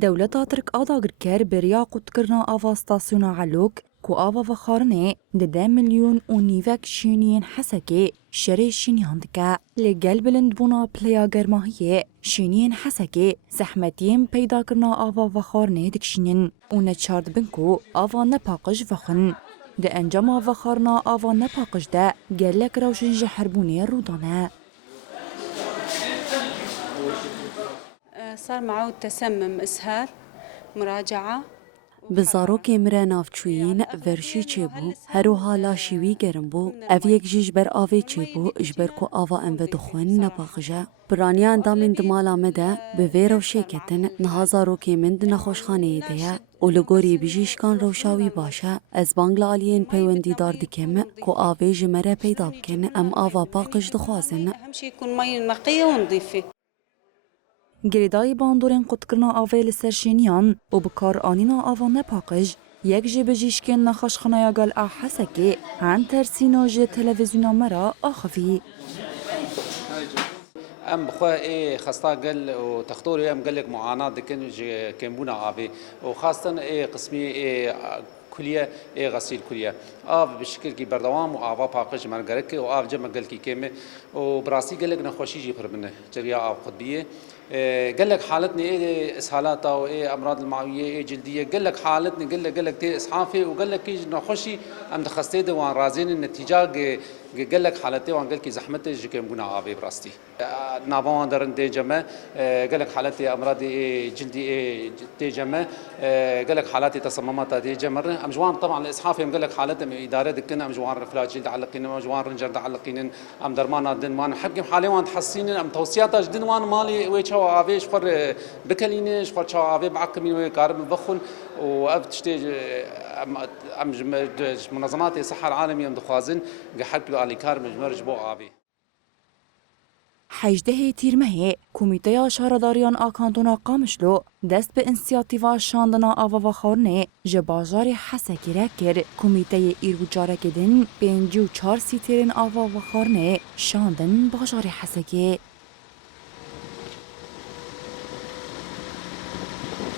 دولتا ترک آداگر کر بریا قد کرنا آوا ستاسیونا علوک کو آوا وخارنه ده ملیون و نیوک شینین حسکه شری شینیاندکه لگل بلند بونا پلیا گرماهیه شینین حسکه زحمتیم پیدا کرنا آوا وخارنه دکشینین و نچارد بنکو آوا نپاقش وخن ده انجام وخارنا آوا نپاقش ده گلک روشن جحربونی رودانه صار معه تسمم إسهال مراجعة بزاروکی مرا نافچوین ورشی چه بو هروها لاشیوی گرم بو او یک جیج بر آوی چه بو اجبر کو آوا ام و دخون نپاخجه برانیان دامین دمالا مده به وی روشی کتن نهازاروکی من نخوشخانه ایده و لگوری بجیشکان روشاوی باشه از بانگل آلین پیوندی دار دکم کو آوی جمره پیدا بکن ام آوا باقش دخوازن أهم شيء يكون مي نقية ونظيفة. گریدای باندورن قد کرنا آوه لسرشینیان و بکار آنینا آوا نپاقش یک جه بجیشکن نخاش خنایا گل آحسکه هن ترسینو جه تلویزیونا مرا آخوی ام بخوا اي خاصة قال وتختوري ام قال لك معاناة دكن كمبونا عابي وخاصة اي قسمي اي كلية اي غسيل كلية بشكل كي بردوام وآفا باقش مرقرك وآف جمع قال كي كيمة وبراسي قال لك نخوشي جيبر منه جريا آف قطبية قال لك حالتني ايه اسهالات او ايه امراض المعويه ايه جلديه قال لك حالتني قال لك تي اسعافي وقال لك كي نخوشي ام دخستي وان رازين النتيجه قال لك حالتي وان قال لك زحمتي جكم بنا عابي براستي نافون درن دي جما قال لك حالتي امراض ايه جلدي ايه دي جما قال لك حالاتي تصممات دي جمر ام جوان طبعا الاسعافي قال لك حالتهم اداره دكنا ام جوان رفلاج جلد علقين ام جوان رنجر علقين ام درمان دن مان حقم حالي وان تحسين ام توصيات جدن وان مالي ويش آویش خور بکلینش خور چه آوی بعقمی و کارم بخون و اب تشتي ام منظمات الصحة العالمية مدخوازن جحد له على كار مجمرج بو آوی حجده تیرمه کمیته شهرداریان آکاندونا قامشلو دست به انسیاتیوا شاندنا آوا وخارنه جباجار حسکی رکر کمیته ایروجاره کدن 54 سیترین آوا وخارنه شاندن باجار حسکی